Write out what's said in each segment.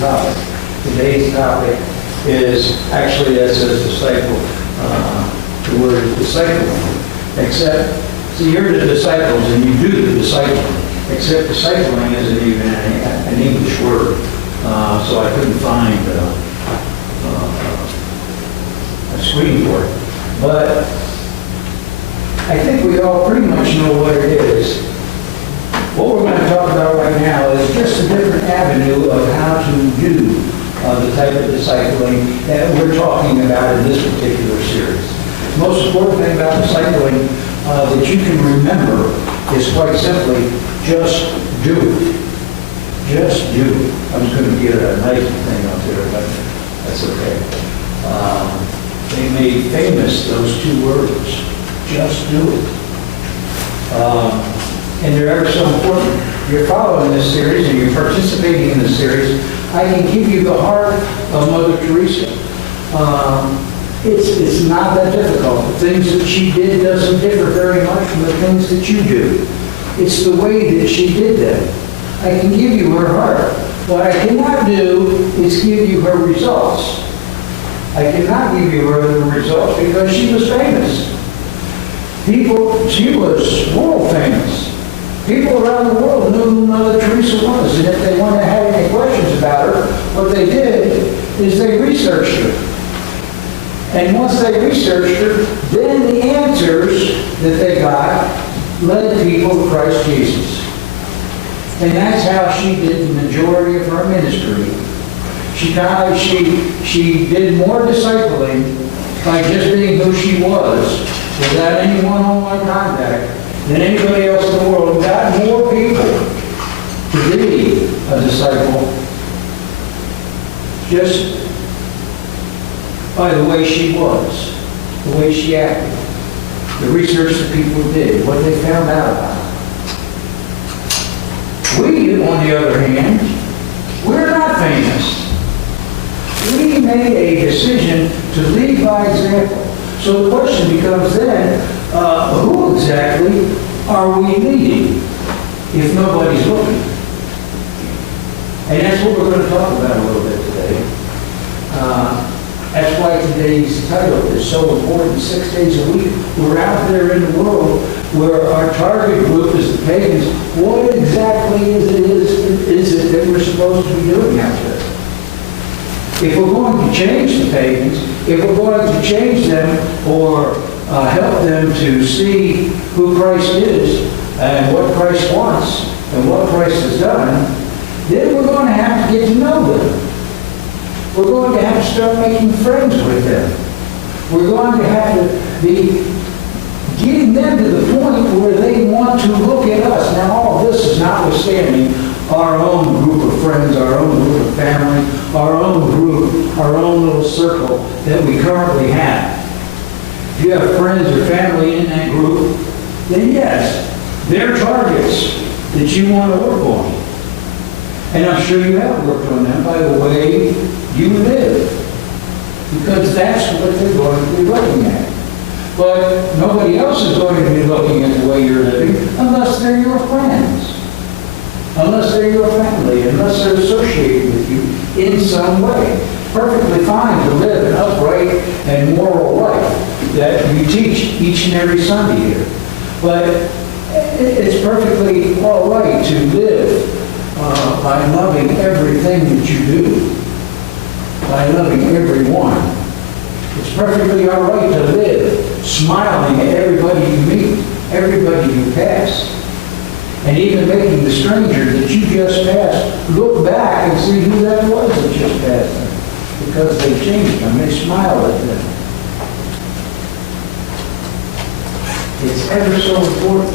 topic. Today's topic is actually, as a disciple, the word is discipling. Except, see, you're the disciples and you do the discipling. Except discipling isn't even an English word. So I couldn't find a screen for it. But I think we all pretty much know what it is. What we're going to talk about right now is just a different avenue of how to do the type of discipling that we're talking about in this particular series. The most important thing about discipling that you can remember is quite simply, just do it. Just do it. I was going to get a nice thing up there, but that's okay. They made famous those two words, just do it. And they're ever so important. You're following this series and you're participating in this series. I can give you the heart of Mother Teresa. It's not that difficult. The things that she did doesn't differ very much from the things that you do. It's the way that she did them. I can give you her heart. What I cannot do is give you her results. I cannot give you her results because she was famous. She was world famous. People around the world knew who Mother Teresa was, and if they wanted to have any questions about her, what they did is they researched her. And once they researched her, then the answers that they got led people to Christ Jesus. And that's how she did the majority of her ministry. She did more discipling by just being who she was, without any one-on-one contact, than anybody else in the world. Got more people to be a disciple just by the way she was, the way she acted, the research that people did, what they found out about her. We, on the other hand, we're not famous. We made a decision to lead by example. So the question becomes then, who exactly are we leading if nobody's looking? And that's what we're going to talk about a little bit today. That's why today's title is so important. 6 days a week, we're out there in the world where our target group is the pagans. What exactly is it that we're supposed to be doing out there? If we're going to change the pagans, if we're going to change them or help them to see who Christ is and what Christ wants and what Christ has done, then we're going to have to get to know them. We're going to have to start making friends with them. We're going to have to be getting them to the point where they want to look at us. Now, all of this is notwithstanding our own group of friends, our own group of family, our own group, our own little circle that we currently have. If you have friends or family in that group, then yes, they're targets that you want to work on. And I'm sure you have worked on them by the way you live, because that's what they're going to be looking at. But nobody else is going to be looking at the way you're living unless they're your friends, unless they're your family, unless they're associated with you in some way. Perfectly fine to live an upright and moral life that you teach each and every Sunday here. But it's perfectly all right to live by loving everything that you do, by loving everyone. It's perfectly all right to live smiling at everybody you meet, everybody you pass, and even making the stranger that you just passed look back and see who that was that just passed them, because they changed them, they smiled at them. It's ever so important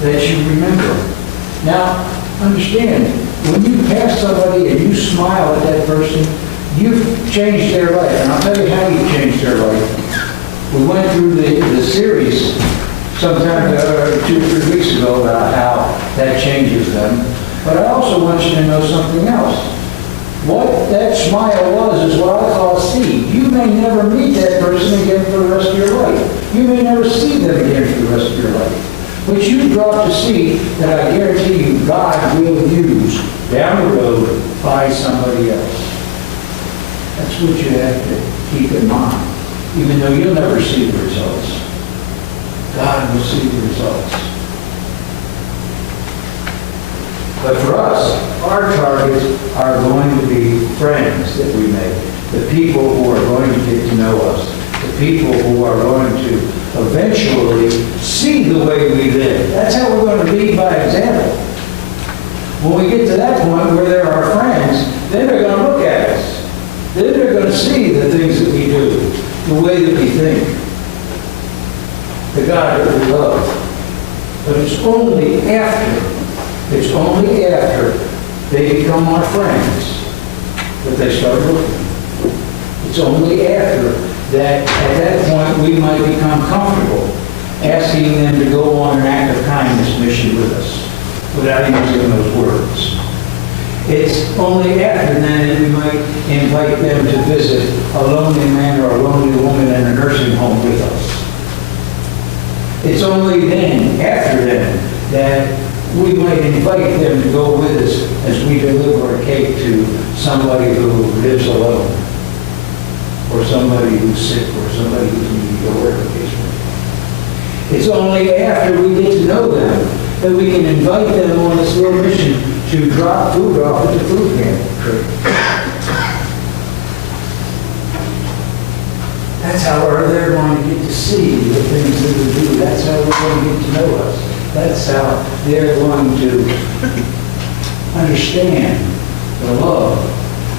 that you remember. Now, understand, when you pass somebody and you smile at that person, you've changed their life. And I'll tell you how you changed their life. We went through the series sometime 2 or 3 weeks ago about how that changes them. But I also want you to know something else. What that smile was is what I call a seed. You may never meet that person again for the rest of your life. You may never see them again for the rest of your life. But you dropped a seed that I guarantee you God will use down the road by somebody else. That's what you have to keep in mind. Even though you'll never see the results, God will see the results. But for us, our targets are going to be friends that we make, the people who are going to get to know us, the people who are going to eventually see the way we live. That's how we're going to lead by example. When we get to that point where they're our friends, then they're going to look at us. Then they're going to see the things that we do, the way that we think, the God that we love. But it's only after they become our friends that they start looking. It's only after that, at that point, we might become comfortable asking them to go on an act of kindness mission with us without using those words. It's only after then that we might invite them to visit a lonely man or a lonely woman in a nursing home with us. It's only then, after then, that we might invite them to go with us as we deliver a cake to somebody who lives alone, or somebody who's sick, or somebody who's needy, or whatever the case may be. It's only after we get to know them that we can invite them on this little mission to drop food off at the food pantry. That's how they're going to get to see the things that we do. That's how they're going to get to know us. That's how they're going to understand the love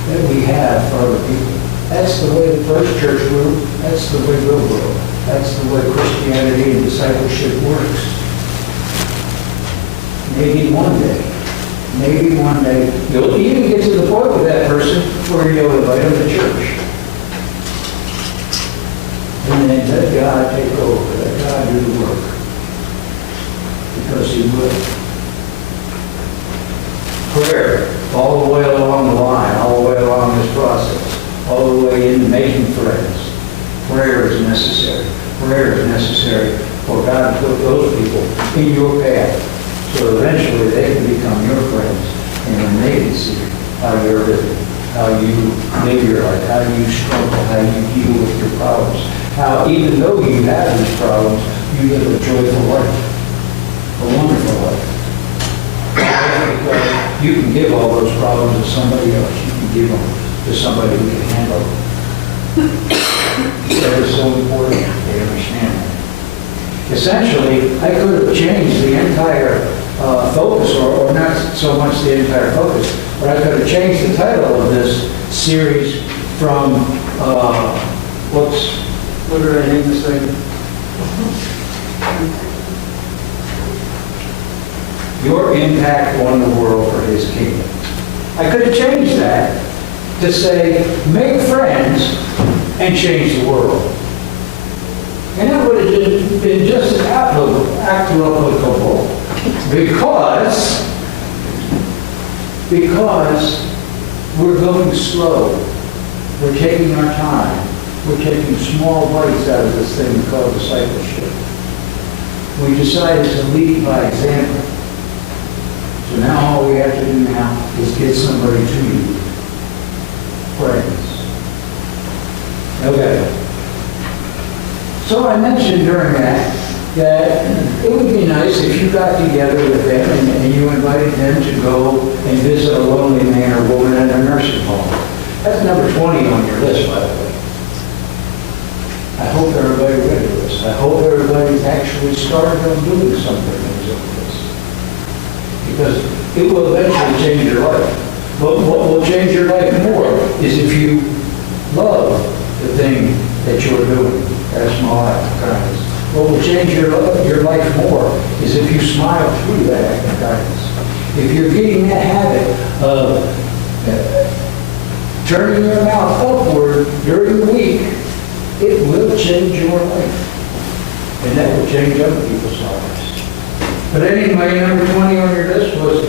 that we have for other people. That's the way the first church grew. That's the way we'll grow. That's the way Christianity and discipleship works. Maybe one day, you'll even get to the point with that person where you'll invite them to church. And then let God take over, let God do the work. Because He will. Prayer, all the way along the line, all the way along this process, all the way into making friends. Prayer is necessary. Prayer is necessary for God to put those people in your path. So eventually they can become your friends, and then they can see how you're living, how you live your life, how you struggle, how you deal with your problems, how even though you have these problems, you live a joyful life, a wonderful life. Because you can give all those problems to somebody else. You can give them to somebody who can handle them. That is so important. They understand that. Essentially, I could have changed the entire focus, or not so much the entire focus, but I could have changed the title of this series from, what did I name this thing? Your impact on the world for His kingdom. I could have changed that to say, make friends and change the world. And that would have been just as applicable because we're going slow. We're taking our time. We're taking small bites out of this thing called discipleship. We decided to lead by example. So now all we have to do now is get somebody to you. Friends. Okay. So I mentioned during that it would be nice if you got together with them and you invited them to go and visit a lonely man or woman in a nursing home. That's number 20 on your list, by the way. I hope everybody read this. I hope everybody's actually started on doing something things like this. Because it will eventually change your life. But what will change your life more is if you love the thing that you're doing. That small act of kindness. What will change your life more is if you smile through that act of kindness. If you're getting that habit of turning your mouth upward during the week, it will change your life. And that will change other people's lives. But anyway, number 20 on your list was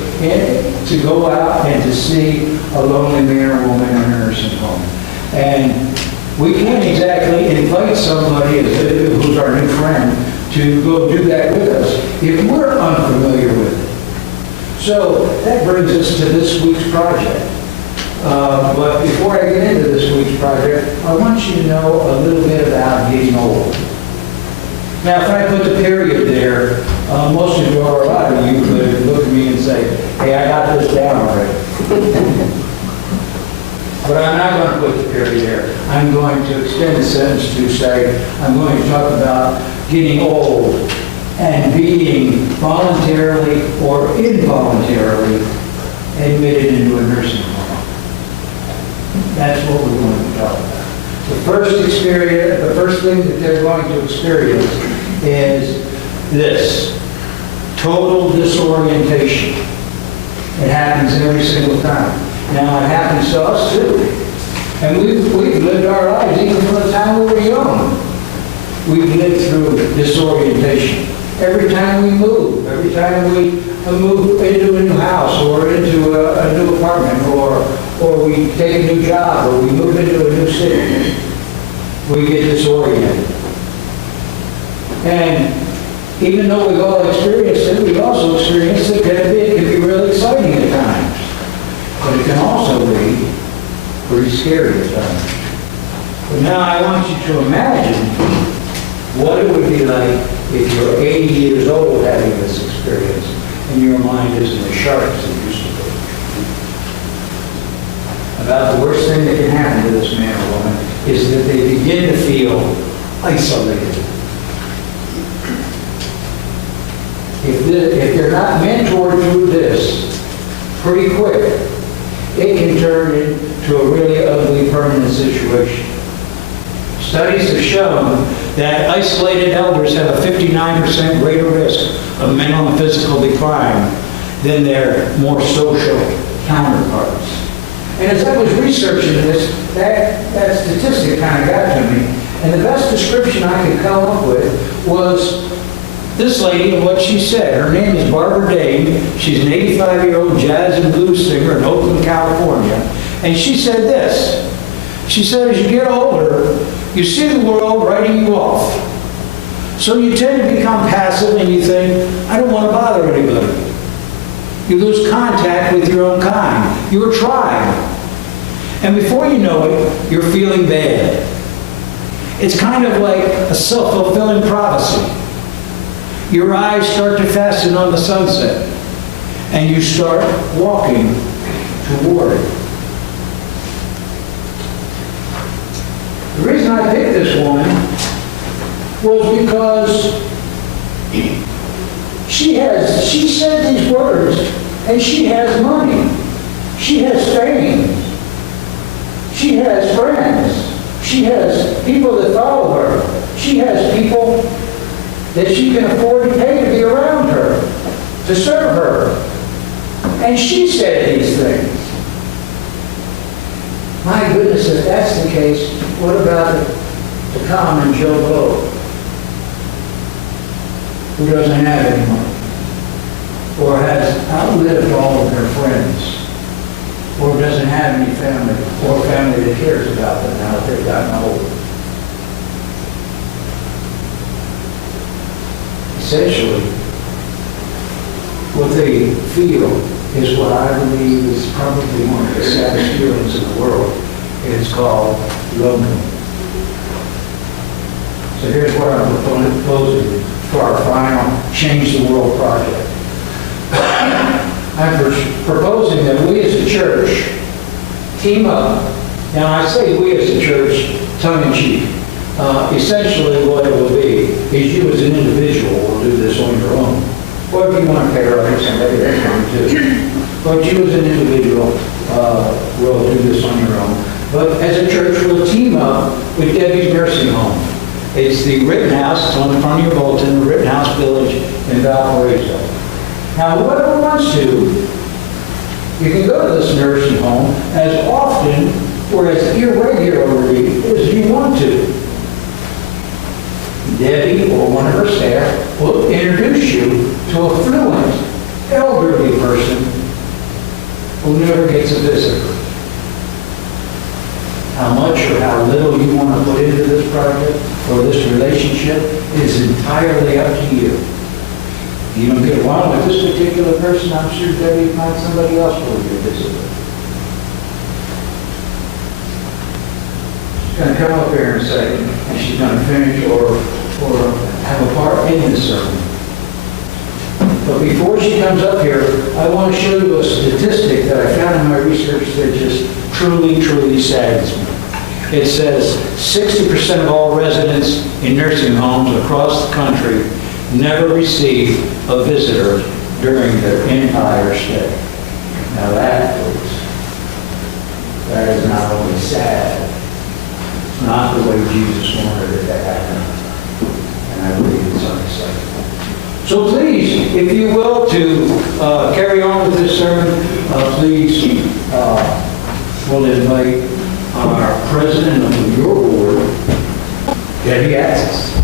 to go out and to see a lonely man or woman in a nursing home. And we can't exactly invite somebody who's our new friend to go do that with us if we're unfamiliar with it. So that brings us to this week's project. But before I get into this week's project, I want you to know a little bit about getting old. Now, if I put the period there, most of you, or a lot of you, could look at me and say, hey, I got this down already. But I'm not going to put the period there. I'm going to extend the sentence to say, I'm going to talk about getting old and being voluntarily or involuntarily admitted into a nursing home. That's what we're going to talk about. The first thing that they're going to experience is this: total disorientation. It happens every single time. Now, it happens to us too. And we've lived our lives even from the time we were young. We've lived through disorientation. Every time we move, every time we move into a new house or into a new apartment or we take a new job or we move into a new city, we get disoriented. And even though we've all experienced it, we've also experienced it that it can be really exciting at times. But it can also be pretty scary at times. But now I want you to imagine what it would be like if you're 80 years old having this experience and your mind isn't as sharp as it used to be. About the worst thing that can happen to this man or woman is that they begin to feel isolated. If they're not mentored through this pretty quick, it can turn into a really ugly permanent situation. Studies have shown that isolated elders have a 59% greater risk of mental and physical decline than their more social counterparts. And as I was researching this, that statistic kind of got to me. And the best description I could come up with was this lady and what she said. Her name is Barbara Dane. She's an 85-year-old jazz and blues singer in Oakland, California. And she said this. She said, as you get older, you see the world writing you off. So you tend to become passive and you think, I don't want to bother anybody. You lose contact with your own kind, your tribe. And before you know it, you're feeling bad. It's kind of like a self-fulfilling prophecy. Your eyes start to fasten on the sunset, and you start walking toward it. The reason I picked this woman was because she said these words, and she has money. She has fame. She has friends. She has people that follow her. She has people that she can afford to pay to be around her, to serve her. And she said these things. My goodness, if that's the case, what about the common Joe Blow, who doesn't have any money, or has outlived all of their friends, or doesn't have any family, or family that cares about them now that they've gotten older? Essentially, what they feel is what I believe is probably one of the saddest feelings in the world. It's called lonely. So here's what I'm proposing for our final Change the World project. I'm proposing that we as a church team up. Now I say we as a church tongue-in-cheek. Essentially what it will be is you as an individual will do this on your own. Or if you want to pair up with somebody, that's fine too. But you as an individual will do this on your own. But as a church, we'll team up with Debbie's Nursing Home. It's the Rittenhouse, it's on the front of your bulletin, the Rittenhouse Village in Valparaiso. Now, whoever wants to, you can go to this nursing home as often or as irregularly as you want to. Debbie or one of her staff will introduce you to a fluent, elderly person who never gets a visitor. How much or how little you want to put into this project or this relationship is entirely up to you. You don't get along with this particular person, I'm sure Debbie finds somebody else for you to visit with. She's going to come up here in a second, and she's going to finish or have a part in this sermon. But before she comes up here, I want to show you a statistic that I found in my research that just truly, truly saddens me. It says 60% of all residents in nursing homes across the country never receive a visitor during their entire stay. Now that, folks, that is not only sad, it's not the way Jesus wanted it to happen. And I believe it's unacceptable. So please, if you will, to carry on with this sermon, please, we'll invite our president of your board, Debbie Atkins.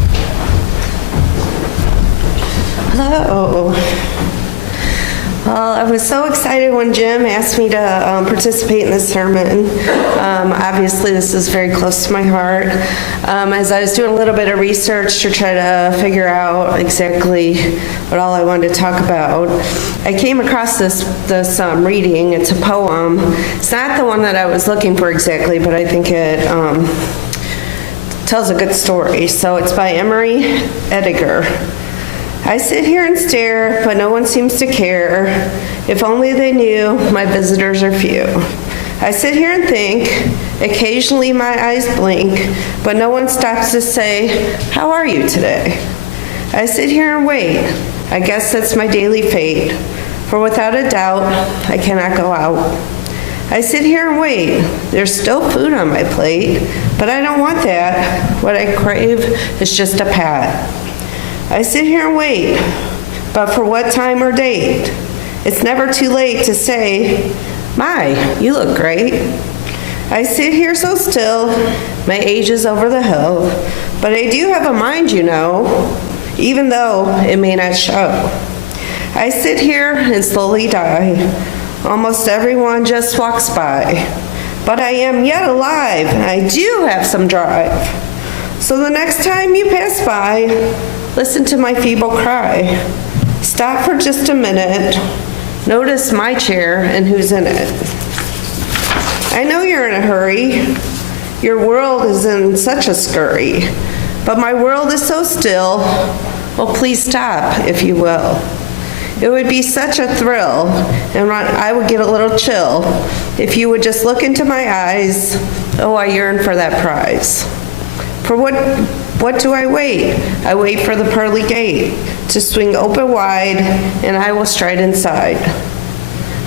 Hello. Well, I was so excited when Jim asked me to participate in this sermon. Obviously, this is very close to my heart. As I was doing a little bit of research to try to figure out exactly what all I wanted to talk about, I came across this reading. It's a poem. It's not the one that I was looking for exactly, but I think it tells a good story. So it's by Emery Ediger. I sit here and stare, but no one seems to care. If only they knew my visitors are few. I sit here and think, occasionally my eyes blink, but no one stops to say, how are you today? I sit here and wait. I guess that's my daily fate, for without a doubt, I cannot go out. I sit here and wait. There's still food on my plate, but I don't want that. What I crave is just a pat. I sit here and wait, but for what time or date? It's never too late to say, my, you look great. I sit here so still, my age is over the hill, but I do have a mind, you know, even though it may not show. I sit here and slowly die. Almost everyone just walks by, but I am yet alive, and I do have some drive. So the next time you pass by, listen to my feeble cry. Stop for just a minute. Notice my chair and who's in it. I know you're in a hurry. Your world is in such a scurry. But my world is so still. Well, please stop, if you will. It would be such a thrill, and I would get a little chill if you would just look into my eyes. Oh, I yearn for that prize. For what do I wait? I wait for the pearly gate to swing open wide, and I will stride inside.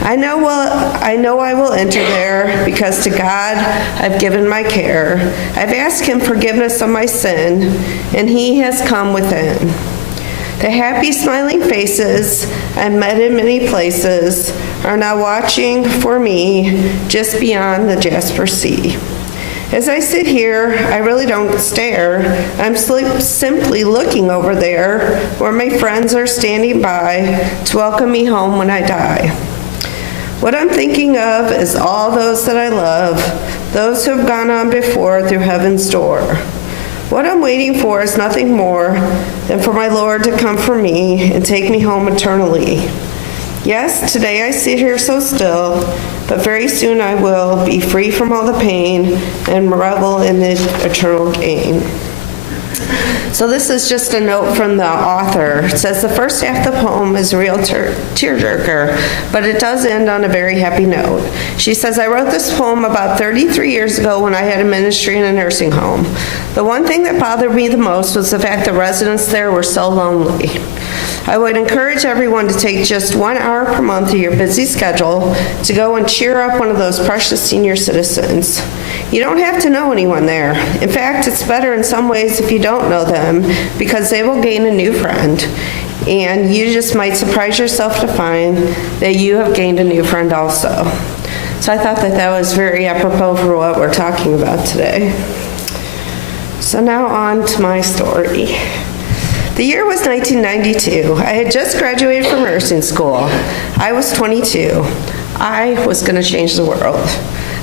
I know I will enter there, because to God I've given my care. I've asked him forgiveness of my sin, and he has come within. The happy smiling faces I've met in many places are now watching for me just beyond the Jasper Sea. As I sit here, I really don't stare. I'm simply looking over there where my friends are standing by to welcome me home when I die. What I'm thinking of is all those that I love, those who have gone on before through heaven's door. What I'm waiting for is nothing more than for my Lord to come for me and take me home eternally. Yes, today I sit here so still, but very soon I will be free from all the pain and revel in the eternal gain. So this is just a note from the author. It says the first half of the poem is a real tearjerker, but it does end on a very happy note. She says, I wrote this poem about 33 years ago when I had a ministry in a nursing home. The one thing that bothered me the most was the fact the residents there were so lonely. I would encourage everyone to take just 1 hour per month of your busy schedule to go and cheer up one of those precious senior citizens. You don't have to know anyone there. In fact, it's better in some ways if you don't know them, because they will gain a new friend. And you just might surprise yourself to find that you have gained a new friend also. So I thought that was very apropos for what we're talking about today. So now on to my story. The year was 1992. I had just graduated from nursing school. I was 22. I was going to change the world.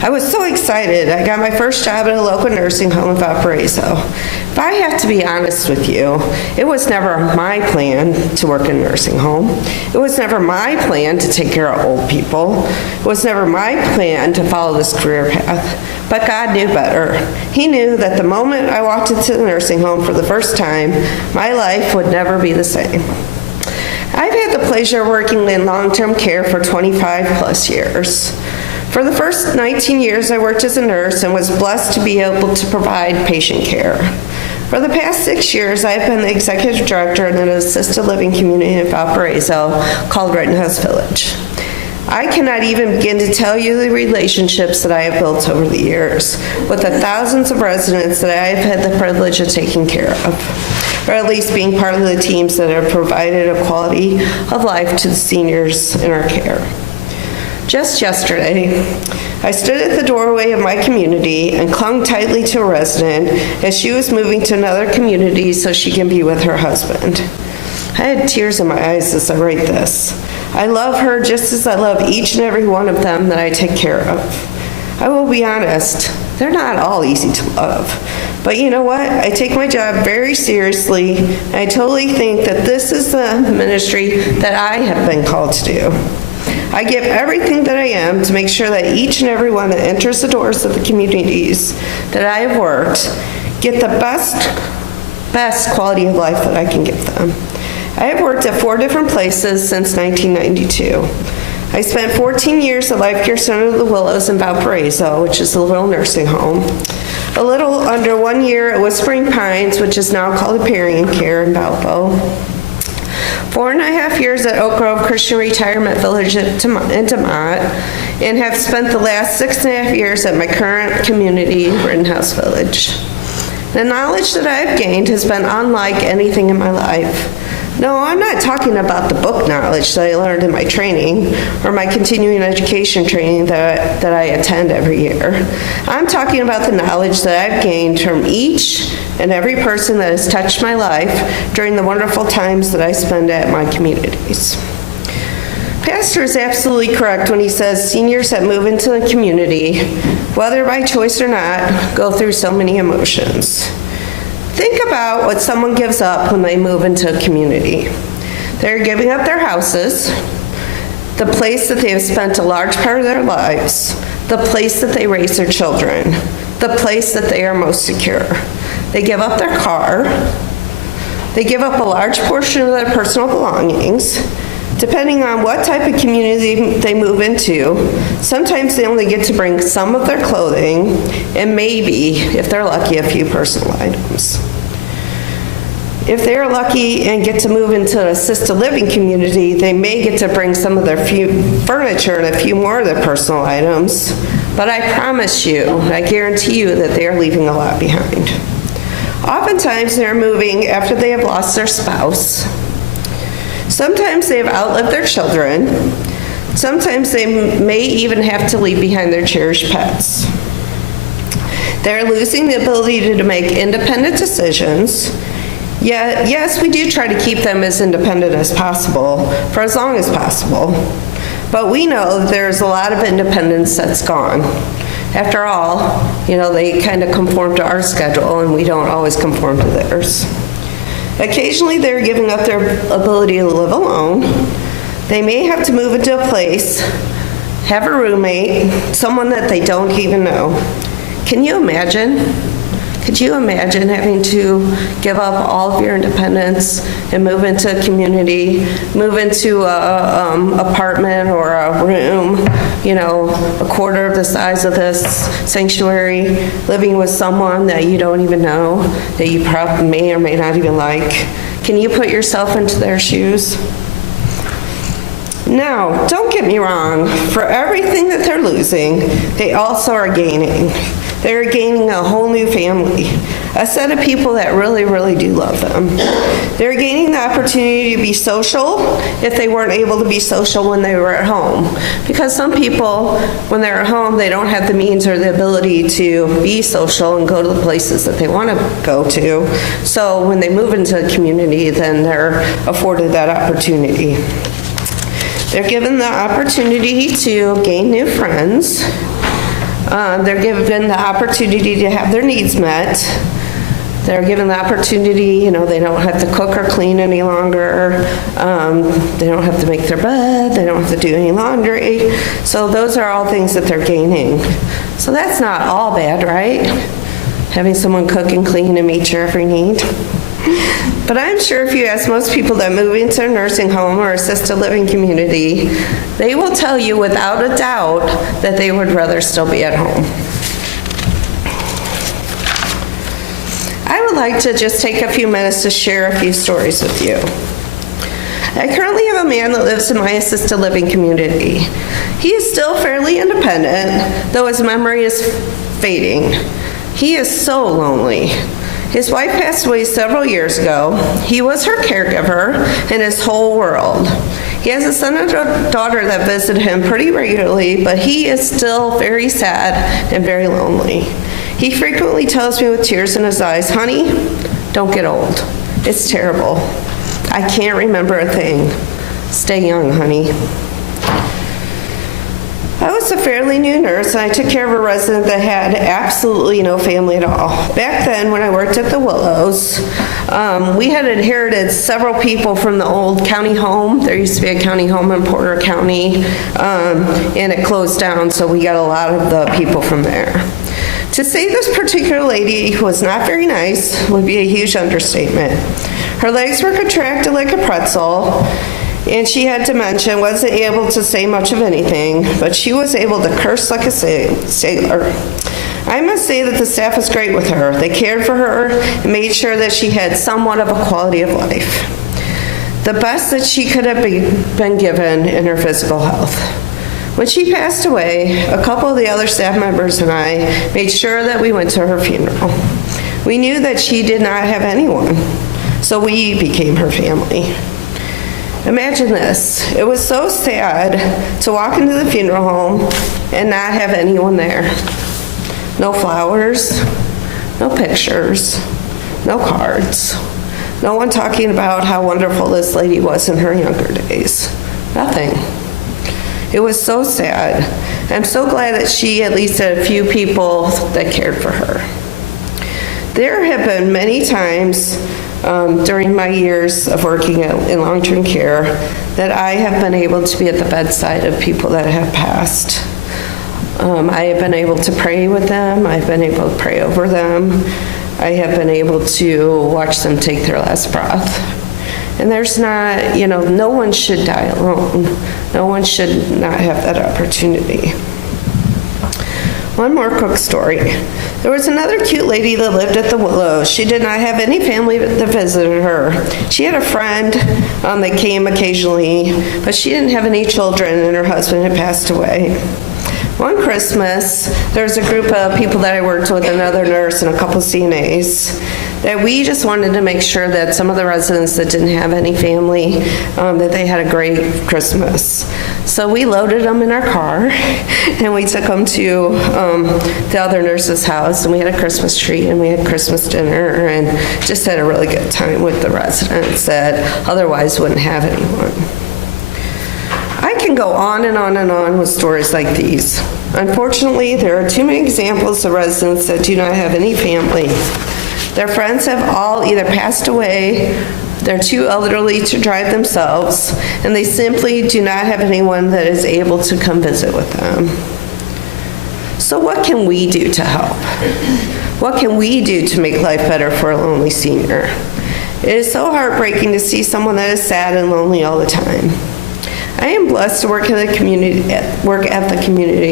I was so excited. I got my first job at a local nursing home in Valparaiso. If I have to be honest with you, it was never my plan to work in a nursing home. It was never my plan to take care of old people. It was never my plan to follow this career path. But God knew better. He knew that the moment I walked into the nursing home for the first time, my life would never be the same. I've had the pleasure of working in long-term care for 25 plus years. For the first 19 years, I worked as a nurse and was blessed to be able to provide patient care. For the past 6 years, I've been the executive director in an assisted living community in Valparaiso called Rittenhouse Village. I cannot even begin to tell you the relationships that I have built over the years with the thousands of residents that I have had the privilege of taking care of, or at least being part of the teams that have provided a quality of life to the seniors in our care. Just yesterday, I stood at the doorway of my community and clung tightly to a resident as she was moving to another community so she can be with her husband. I had tears in my eyes as I write this. I love her just as I love each and every one of them that I take care of. I will be honest, they're not all easy to love. But you know what? I take my job very seriously, and I totally think that this is the ministry that I have been called to do. I give everything that I am to make sure that each and every one that enters the doors of the communities that I have worked get the best quality of life that I can give them. I have worked at 4 different places since 1992. I spent 14 years at Life Care Center of the Willows in Valparaiso, which is a little nursing home. A little under 1 year at Whispering Pines, which is now called Aperian Care in Valpo. 4.5 years at Oak Grove Christian Retirement Village in DeMont, and have spent the last 6.5 years at my current community, Rittenhouse Village. The knowledge that I've gained has been unlike anything in my life. No, I'm not talking about the book knowledge that I learned in my training or my continuing education training that I attend every year. I'm talking about the knowledge that I've gained from each and every person that has touched my life during the wonderful times that I spend at my communities. Pastor is absolutely correct when he says seniors that move into the community, whether by choice or not, go through so many emotions. Think about what someone gives up when they move into a community. They're giving up their houses, the place that they have spent a large part of their lives, the place that they raise their children, the place that they are most secure. They give up their car. They give up a large portion of their personal belongings. Depending on what type of community they move into, sometimes they only get to bring some of their clothing and maybe, if they're lucky, a few personal items. If they're lucky and get to move into an assisted living community, they may get to bring some of their few furniture and a few more of their personal items, but I promise you, I guarantee you that they are leaving a lot behind. Oftentimes they're moving after they have lost their spouse. Sometimes they have outlived their children. Sometimes they may even have to leave behind their cherished pets. They're losing the ability to make independent decisions. Yeah, yes, we do try to keep them as independent as possible, for as long as possible. But we know that there's a lot of independence that's gone. After all, they kind of conform to our schedule, and we don't always conform to theirs. Occasionally, they're giving up their ability to live alone. They may have to move into a place, have a roommate, someone that they don't even know. Can you imagine? Could you imagine having to give up all of your independence and move into a community, move into an apartment or a room, a quarter of the size of this sanctuary, living with someone that you don't even know, that you probably may or may not even like? Can you put yourself into their shoes? Now, don't get me wrong, for everything that they're losing, they also are gaining. They're gaining a whole new family, a set of people that really, really do love them. They're gaining the opportunity to be social if they weren't able to be social when they were at home. Because some people, when they're at home, they don't have the means or the ability to be social and go to the places that they want to go to. So when they move into a community, then they're afforded that opportunity. They're given the opportunity to gain new friends. They're given the opportunity to have their needs met. They're given the opportunity, they don't have to cook or clean any longer. They don't have to make their bed. They don't have to do any laundry. So those are all things that they're gaining. So that's not all bad, right? Having someone cook and clean and meet your every need. But I'm sure if you ask most people that move into a nursing home or assisted living community, they will tell you without a doubt that they would rather still be at home. I would like to just take a few minutes to share a few stories with you. I currently have a man that lives in my assisted living community. He is still fairly independent, though his memory is fading. He is so lonely. His wife passed away several years ago. He was her caregiver in his whole world. He has a son and a daughter that visit him pretty regularly, but he is still very sad and very lonely. He frequently tells me with tears in his eyes, "Honey, don't get old. It's terrible. I can't remember a thing. Stay young, honey." I was a fairly new nurse, and I took care of a resident that had absolutely no family at all. Back then, when I worked at the Willows, we had inherited several people from the old county home. There used to be a county home in Porter County, and it closed down, so we got a lot of the people from there. To say this particular lady was not very nice would be a huge understatement. Her legs were contracted like a pretzel, and she had dementia, wasn't able to say much of anything, but she was able to curse like a sailor. I must say that the staff was great with her. They cared for her and made sure that she had somewhat of a quality of life. The best that she could have been given in her physical health. When she passed away, a couple of the other staff members and I made sure that we went to her funeral. We knew that she did not have anyone, so we became her family. Imagine this. It was so sad to walk into the funeral home and not have anyone there. No flowers, no pictures, no cards, no one talking about how wonderful this lady was in her younger days. Nothing. It was so sad. I'm so glad that she at least had a few people that cared for her. There have been many times during my years of working in long-term care that I have been able to be at the bedside of people that have passed. I have been able to pray with them. I've been able to pray over them. I have been able to watch them take their last breath. And there's not, no one should die alone. No one should not have that opportunity. One more quick story. There was another cute lady that lived at the Willows. She did not have any family that visited her. She had a friend that came occasionally, but she didn't have any children, and her husband had passed away. One Christmas, there was a group of people that I worked with, another nurse and a couple CNAs, that we just wanted to make sure that some of the residents that didn't have any family, that they had a great Christmas. So we loaded them in our car, and we took them to the other nurse's house, and we had a Christmas tree, and we had Christmas dinner, and just had a really good time with the residents that otherwise wouldn't have anyone. I can go on and on and on with stories like these. Unfortunately, there are too many examples of residents that do not have any family. Their friends have all either passed away, they're too elderly to drive themselves, and they simply do not have anyone that is able to come visit with them. So what can we do to help? What can we do to make life better for a lonely senior? It is so heartbreaking to see someone that is sad and lonely all the time. I am blessed to work at the community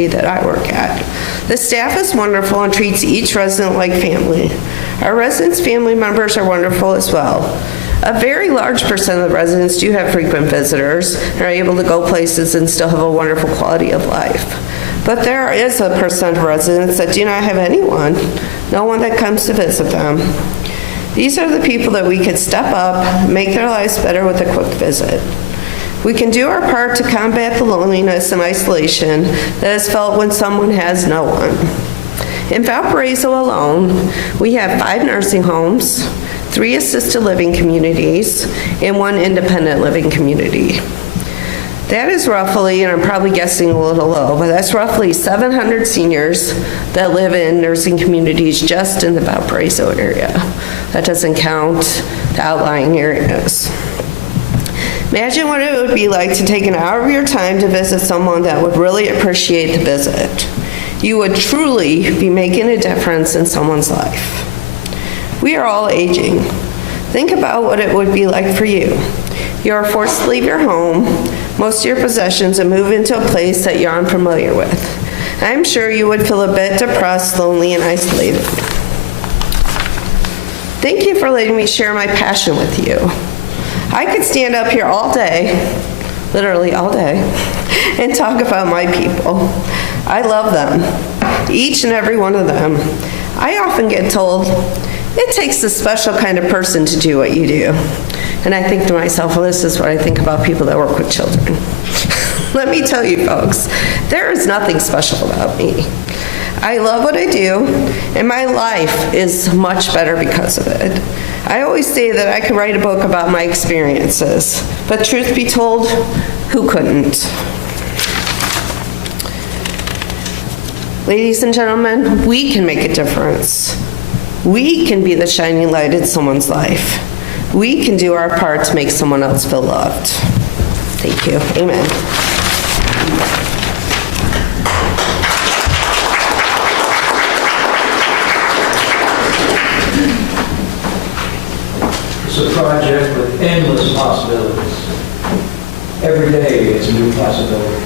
that I work at. The staff is wonderful and treats each resident like family. Our residents' family members are wonderful as well. A very large percent of the residents do have frequent visitors and are able to go places and still have a wonderful quality of life. But there is a percent of residents that do not have anyone, no one that comes to visit them. These are the people that we could step up, make their lives better with a quick visit. We can do our part to combat the loneliness and isolation that is felt when someone has no one. In Valparaiso alone, we have 5 nursing homes, 3 assisted living communities, and 1 independent living community. That is roughly, and I'm probably guessing a little low, but that's roughly 700 seniors that live in nursing communities just in the Valparaiso area. That doesn't count the outlying areas. Imagine what it would be like to take an hour of your time to visit someone that would really appreciate the visit. You would truly be making a difference in someone's life. We are all aging. Think about what it would be like for you. You are forced to leave your home, most of your possessions, and move into a place that you're unfamiliar with. I'm sure you would feel a bit depressed, lonely, and isolated. Thank you for letting me share my passion with you. I could stand up here all day, literally all day, and talk about my people. I love them, each and every one of them. I often get told, it takes a special kind of person to do what you do. And I think to myself, well, this is what I think about people that work with children. Let me tell you folks, there is nothing special about me. I love what I do, and my life is much better because of it. I always say that I could write a book about my experiences, but truth be told, who couldn't? Ladies and gentlemen, we can make a difference. We can be the shining light in someone's life. We can do our part to make someone else feel loved. Thank you. Amen. It's a project with endless possibilities. Every day it's a new possibility.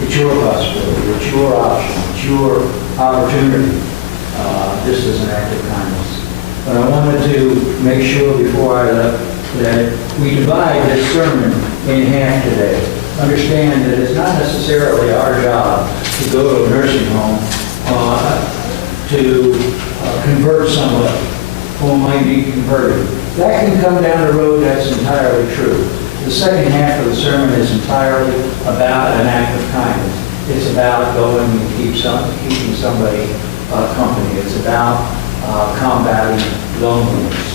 It's your possibility, it's your option, it's your opportunity. This is an act of kindness. But I wanted to make sure before I left that we divide this sermon in half today. Understand that it's not necessarily our job to go to a nursing home to convert someone who might be converted. That can come down the road, that's entirely true. The second half of the sermon is entirely about an act of kindness. It's about going and keeping somebody company. It's about combating loneliness.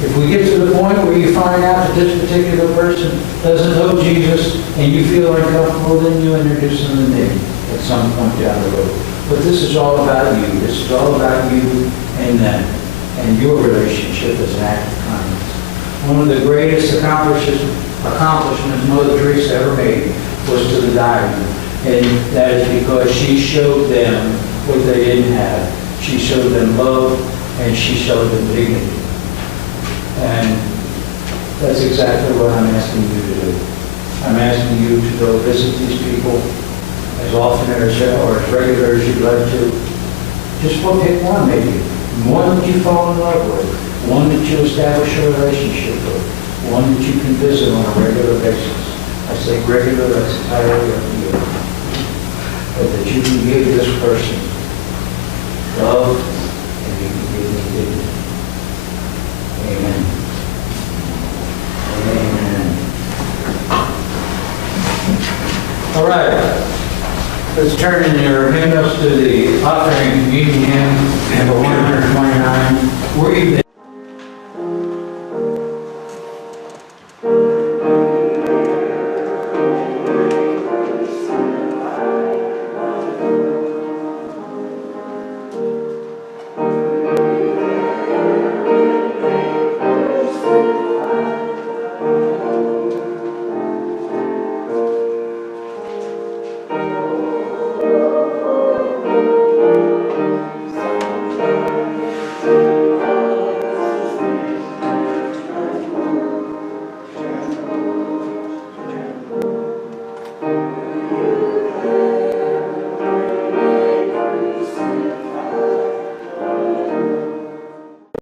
If we get to the point where you find out that this particular person doesn't know Jesus and you feel uncomfortable, then you introduce them to me at some point down the road. But this is all about you. This is all about you and them and your relationship as an act of kindness. One of the greatest accomplishments Mother Teresa ever made was to the dying. And that is because she showed them what they didn't have. She showed them love and she showed them dignity. And that's exactly what I'm asking you to do. I'm asking you to go visit these people as often or as regular as you'd like to. Just go pick one maybe. One that you fall in love with. One that you establish a relationship with. One that you can visit on a regular basis. I say regular, that's entirely up to you. But that you can give this person love and you can give them dignity. Amen. Amen. All right. Let's turn in your hymnals to the offering communion hymn, number 129. Were you there?